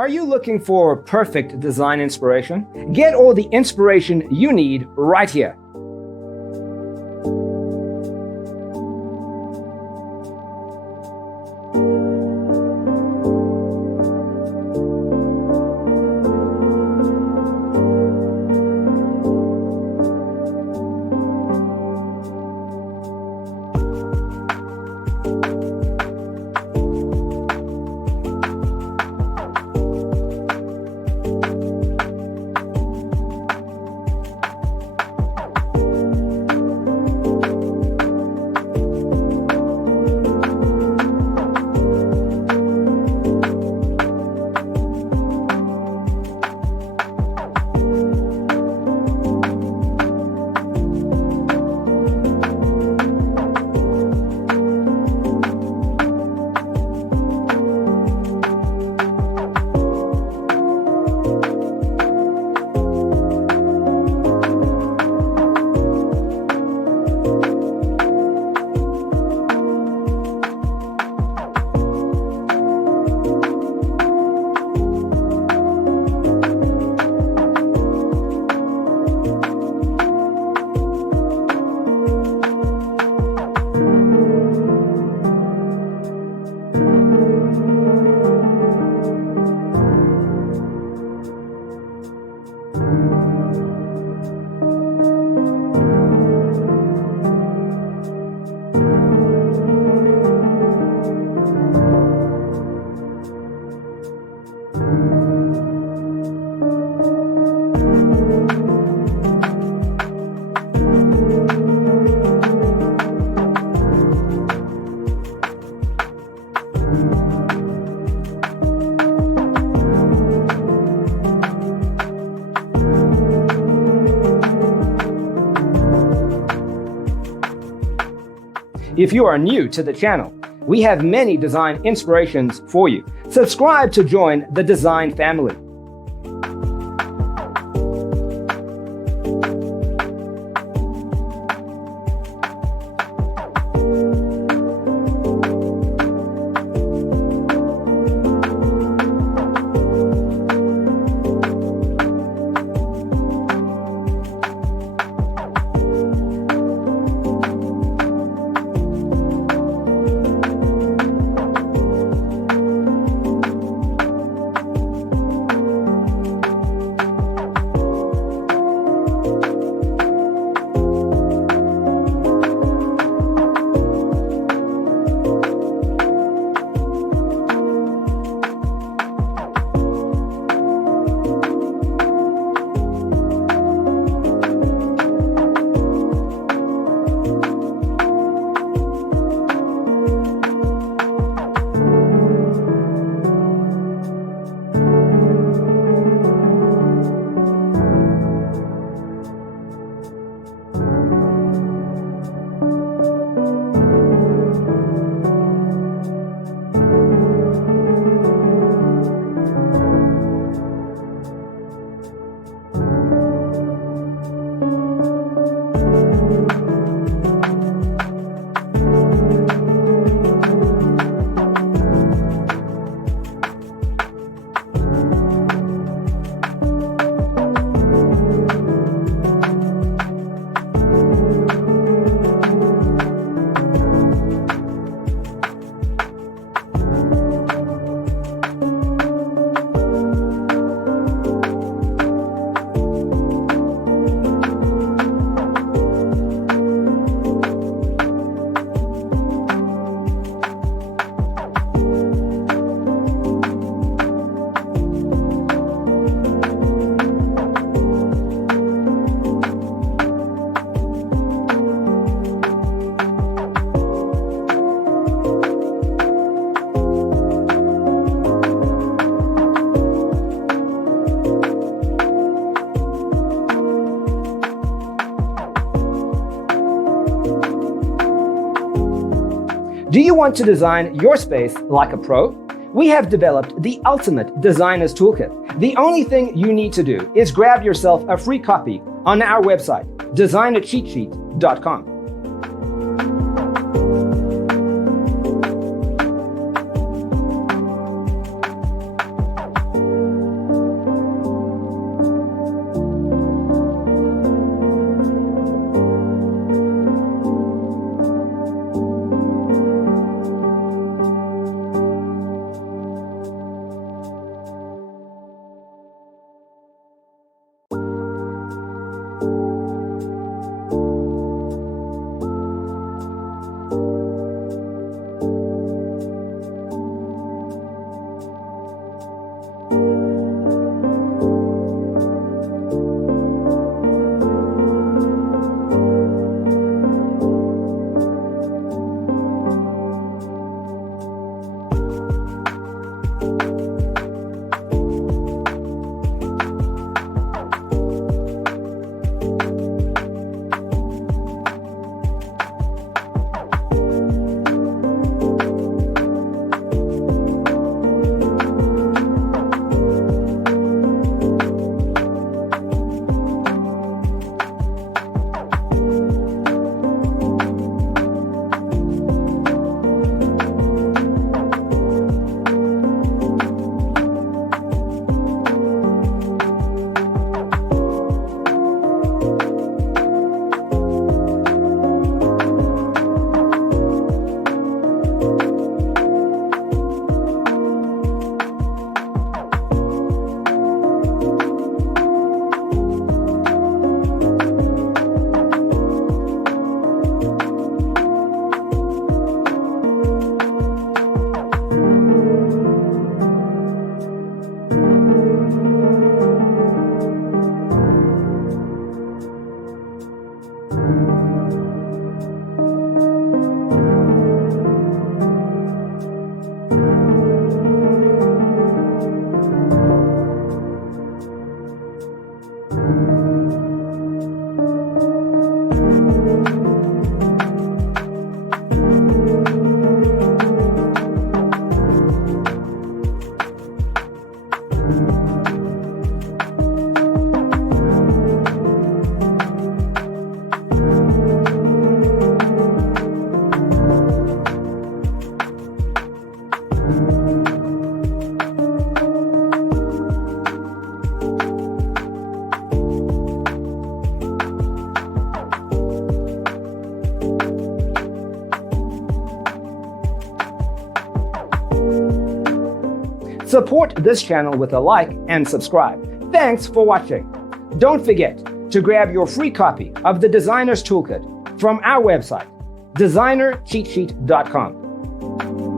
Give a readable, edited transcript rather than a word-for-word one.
Are you looking for perfect design inspiration? Get all the inspiration you need right here. If you are new to the channel, we have many design inspirations for you. Subscribe to join the design family. Do you want to design your space like a pro? We have developed the ultimate designer's toolkit. The only thing you need to do is grab yourself a free copy on our website, designercheatsheet.com. Support this channel with a like and subscribe. Thanks for watching. Don't forget to grab your free copy of the Designer's Toolkit from our website, designercheatsheet.com.